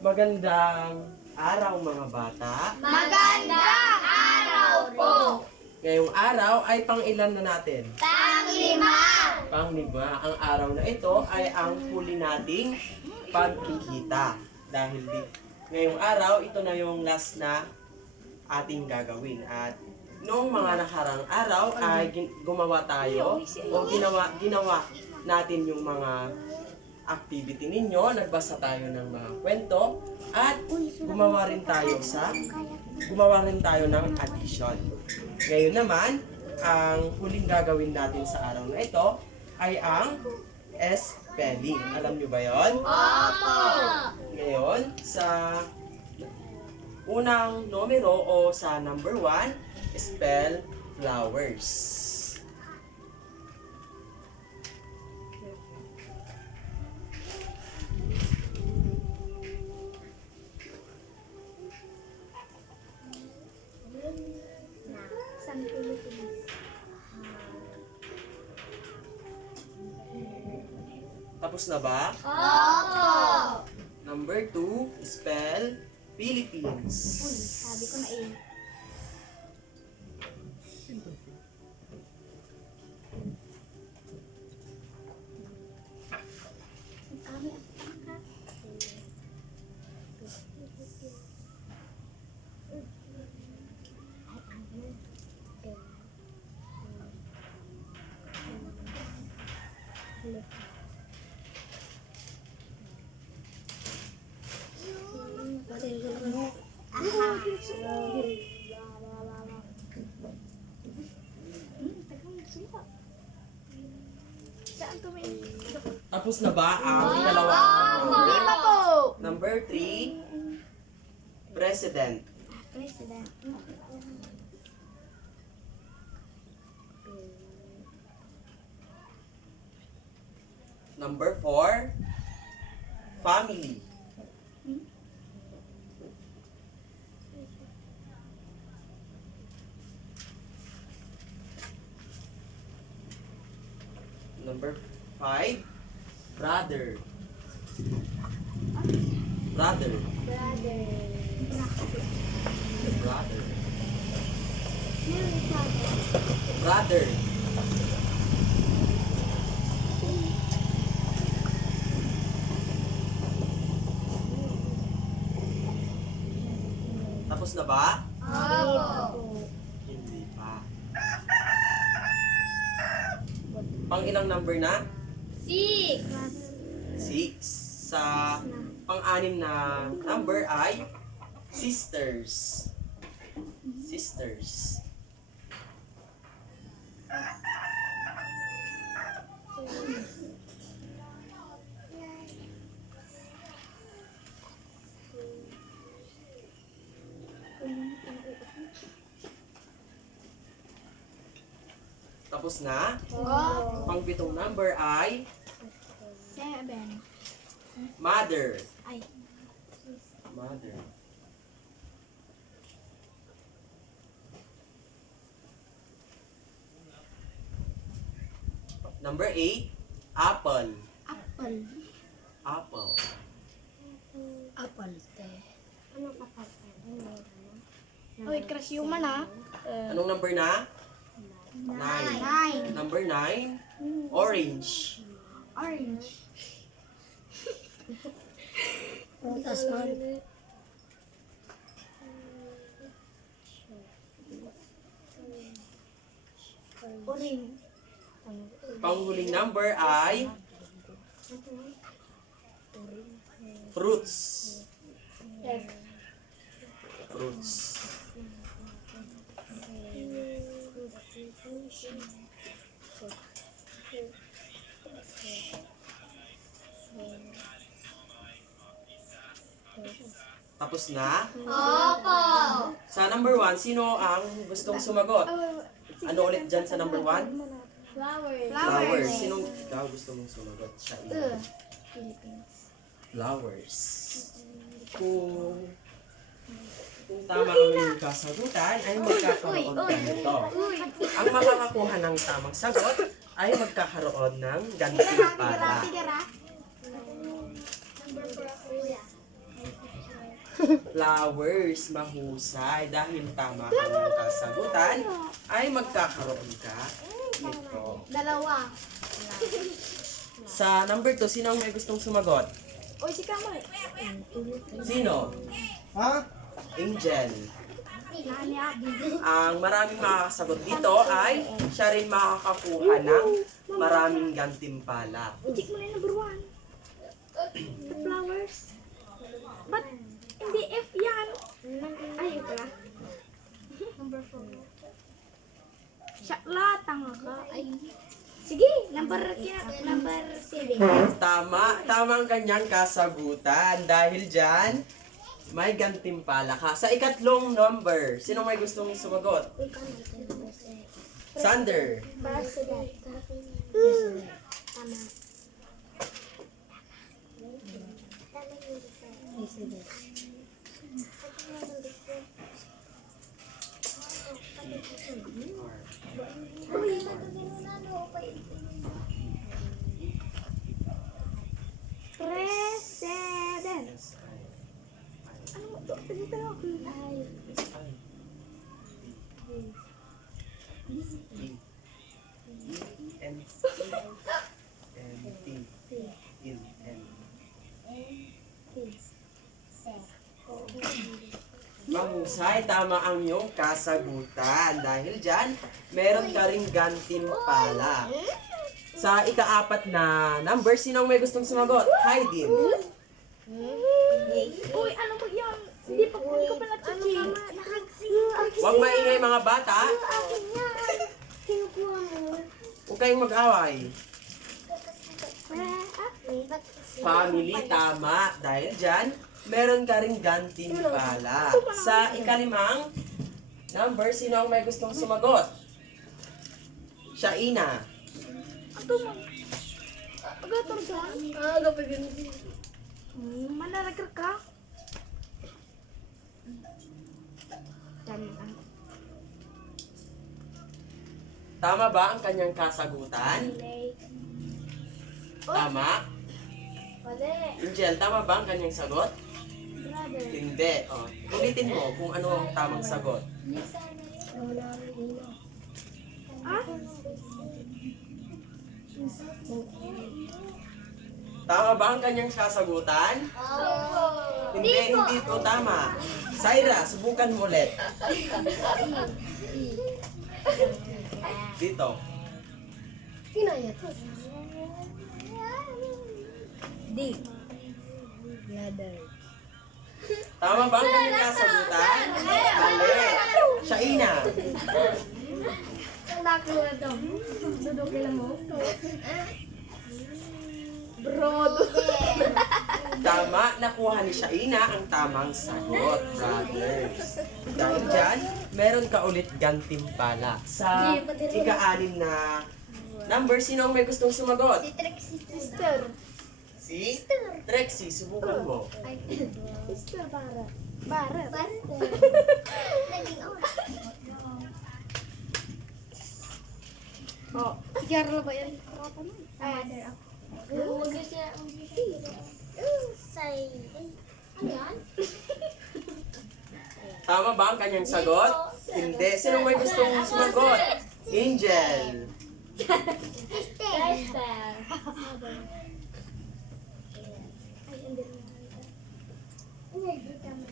Magandang araw mga bata. Magandang araw po! Ngayong araw ay pang-ilan na natin? Pang-5! Pang-5. Ang araw na ito ay ang huli nating pagkikita. Dahil ngayong araw, ito na yung last na ating gagawin. At noong mga nakarang araw ay gumawa tayo o ginawa natin yung mga activity ninyo, nagbasa tayo ng mga kwento, at gumawa rin tayo ng addition. Ngayon naman, ang huling gagawin natin sa araw na ito ay ang spelling. Alam nyo ba yon? Opo! Ngayon, sa unang numero o sa number 1, spell flowers. San Philippines. Tapos na ba? Opo! Number 2, spell Philippines. Sabi ko na eh. Tapos na ba ang ikalawang number? Hindi pa po! Number 3, president. President. Number 4, family. Number 5, brother. Brother. Brother. Brother. Brother. Tapos na ba? Opo! Hindi pa. Pang ilang number na? 6! 6. Sa pang-anim na number ay sisters. Sisters. Tapos na? Opo! Pang-pitong number ay 7. mother. Ay. Mother. Number 8, apple. Apple. Apple. Apple. Ano apple? Uy, crush human ah. Anong number na? 9. Number 9, orange. Orange. Butas man. Orange. Panghuling number ay fruits. F. Fruits. Tapos na? Opo! Sa number 1, sino ang gustong sumagot? Ano ulit dyan sa number 1? Flowers. Flowers. Sinong ikaw gusto mong sumagot? Siya Philippines. Flowers. Kung tama ang inyong kasagutan, ay magkakaroon ka nito. Ang makakakuha ng tamang sagot ay magkakaroon ng gantimpala. Number 4 kuya. Flowers, mahusay. Dahil tama ang kasagutan, ay magkakaroon ka nito. Dalawa. Sa number 2, sino ang may gustong sumagot? Uy, si Kamoy. Sino? Ha? Angel. Ang maraming makakasagot dito ay siya rin makakakuha ng maraming gantimpala. Check mo na yung number 1. The flowers. But, hindi F yan. Ay, F pala. Number 4. Shakla, tanga ka. Ay. Sige, number 7. Tama ang kanyang kasagutan. Dahil dyan, may gantimpala ka. Sa ikatlong number, sino may gustong sumagot? Sander. President. Tama. President. Ano mo to? Dito ako. Mahusay, tama ang iyong kasagutan. Dahil dyan, meron ka ring gantimpala. Sa ika-4 na number, sino ang may gustong sumagot? Haydin. Uy, ano ba yan? Hindi pa pa na-check. Huwag maingay mga bata. Huwag kayong mag-away. Family, tama. Dahil dyan, meron ka ring gantimpala. Sa ika-5 number, sino ang may gustong sumagot? Shaina. Ito mo. Agatong saan? Kapag ganun. Manaragar ka? Tama ba ang kanyang kasagutan? Tama? Pwede. Angel, tama ba ang kanyang sagot? Brother. Hindi. O, ulitin mo kung ano ang tamang sagot. Ah? Tama ba ang kanyang kasagutan? Hindi po tama. Syra, subukan mo ulit. Dito. D. Tama ba ang kanyang kasagutan? Mali. Shaina. Ang nakuha ito. Dudok lang mo. Bro. Tama, nakuha ni Shaina ang tamang sagot, brothers. Dahil dyan, meron ka ulit gantimpala. Sa ika-6 na number, sino ang may gustong sumagot? Si Trixie sister. Si Trexie, subukan mo. Ay, sister para. Para. Naging Oh, si Carla ba yan? Ay, huwag siya. Say. Ano yan? Tama ba ang kanyang sagot? Hindi. Sino may gustong sumagot? Angel. Sister.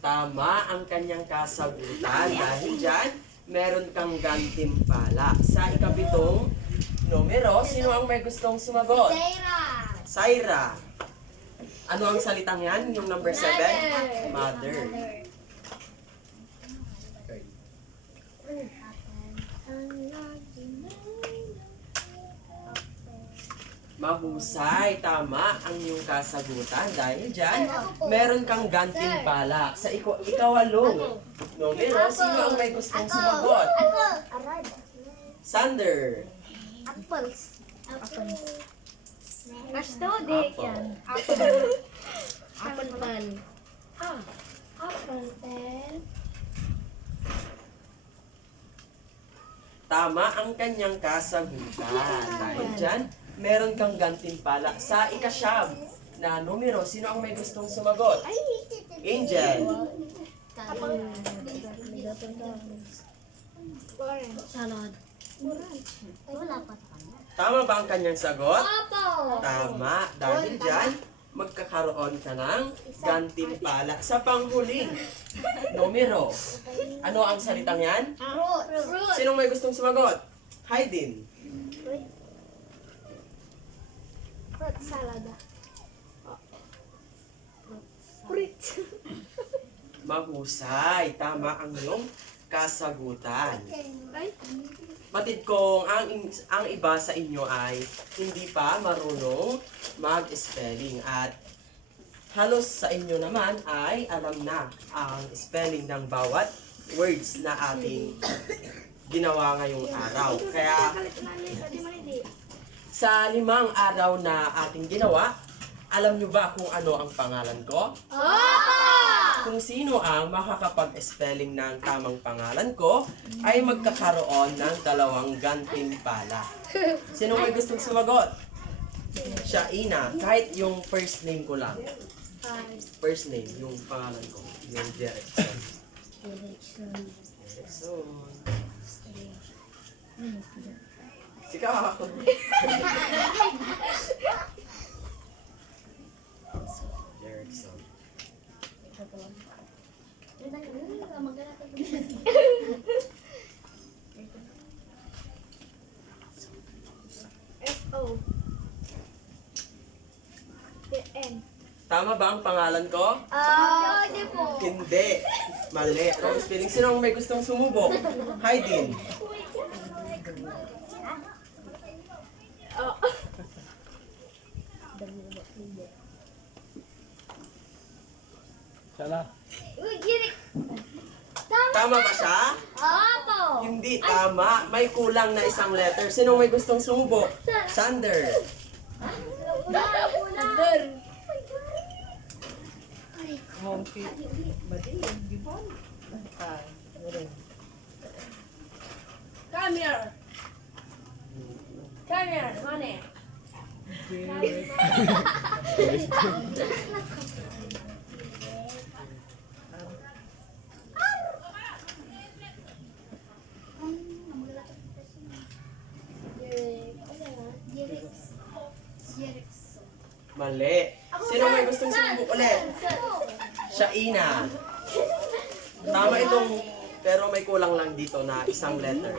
Tama ang kanyang kasagutan. Dahil dyan, meron kang gantimpala. Sa ika-7 numero, sino ang may gustong sumagot? Sarah. Syra. Ano ang salitang yan? Yung number 7? Mother. Mahusay, tama ang iyong kasagutan. Dahil dyan, meron kang gantimpala. Sa ika-8 numero, sino ang may gustong sumagot? Arad. Sander. Apples. Apple. Apple pan. Apple pen. Tama ang kanyang kasagutan. Dahil dyan, meron kang gantimpala. Sa ika-9 na numero, sino ang may gustong sumagot? Ay, Angel. Orange. Salad. Wala pa. Tama ba ang kanyang sagot? Opo. Tama. Dahil dyan, magkakaroon ka ng gantimpala sa panghuling numero. Ano ang salitang yan? Fruit. Sinong may gustong sumagot? Haydin. Fruit salad. Fruit. Mahusay. Tama ang iyong kasagutan. Ay. Batid kong ang iba sa inyo ay hindi pa marunong mag-spelling at halos sa inyo naman ay alam na ang spelling ng bawat words na ating ginawa ngayong araw. Kaya sa 5 araw na ating ginawa, alam nyo ba kung ano ang pangalan ko? Opo. Kung sino ang makakapag-spelling ng tamang pangalan ko, ay magkakaroon ng 2 gantimpala. Sino may gustong sumagot? Siya, Ina. Kahit yung first name ko lang. First name, yung pangalan ko. Yung Jerickson. Jerickson. Sika ako. Jerickson. S-O. N. Tama ba ang pangalan ko? Hindi po. Hindi. Mali. Wrong spelling. Sino ang may gustong sumubok? Haydin. Oh. Tama ba siya? Opo. Hindi tama. May kulang na isang letter. Sino may gustong sumubok? Sander. Come here. Come here, money. Mali. Sino may gustong sumubok ulit? Siya, Ina. Tama itong, pero may kulang lang dito na isang letter.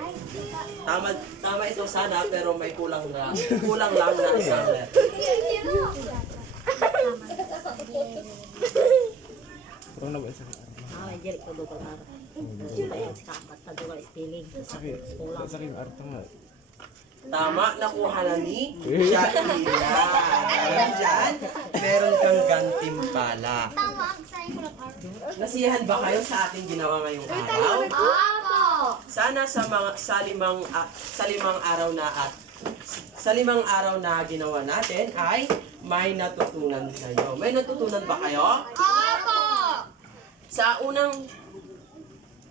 Tama ito sana, pero may kulang lang na isang letter. Jadi ko doon ka Kaya si kapat na doon spelling. Sakit arto nga. Tama, nakuha na ni siya, Ina. Dahil dyan, meron kang gantimpala. Nasiyahan ba kayo sa ating ginawa ngayong araw? Opo. Sana sa limang araw na ginawa natin ay may natutunan kayo. May natutunan ba kayo? Opo. Sa unang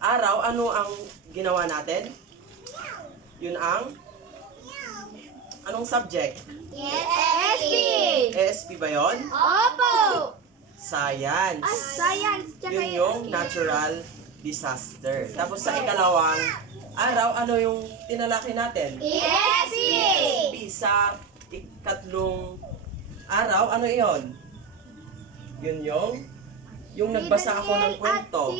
araw, ano ang ginawa natin? Yun ang anong subject? SB. ASP ba yun? Opo. Science. Science. Yun yung natural disaster. Tapos sa ikalawang araw, ano yung tinalaki natin? SB. Sa ikatlong araw, ano iyon? Yun yung nagbasa ako ng kwento.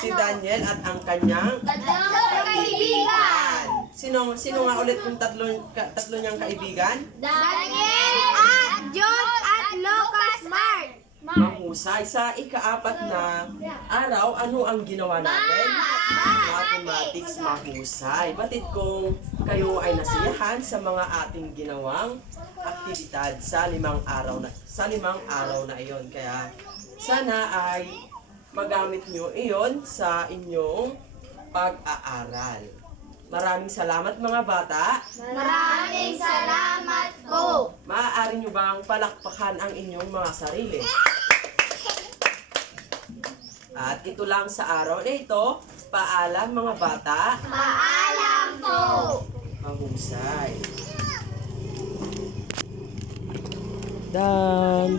Si Daniel at ang kanyang Tatlong kaibigan. Sino nga ulit yung tatlo niyang kaibigan? Daniel at John at Lucas Mark. Mahusay. Sa ika-4 na araw, ano ang ginawa natin? Mathematics. Mahusay. Batid kong kayo ay nasiyahan sa mga ating ginawang aktibidad sa 5 araw na iyon. Kaya sana ay magamit nyo iyon sa inyong pag-aaral. Maraming salamat mga bata. Maraming salamat po. Maaari nyo bang palakpakan ang inyong mga sarili? At ito lang sa araw na ito. Paalam mga bata. Paalam po. Mahusay. Dan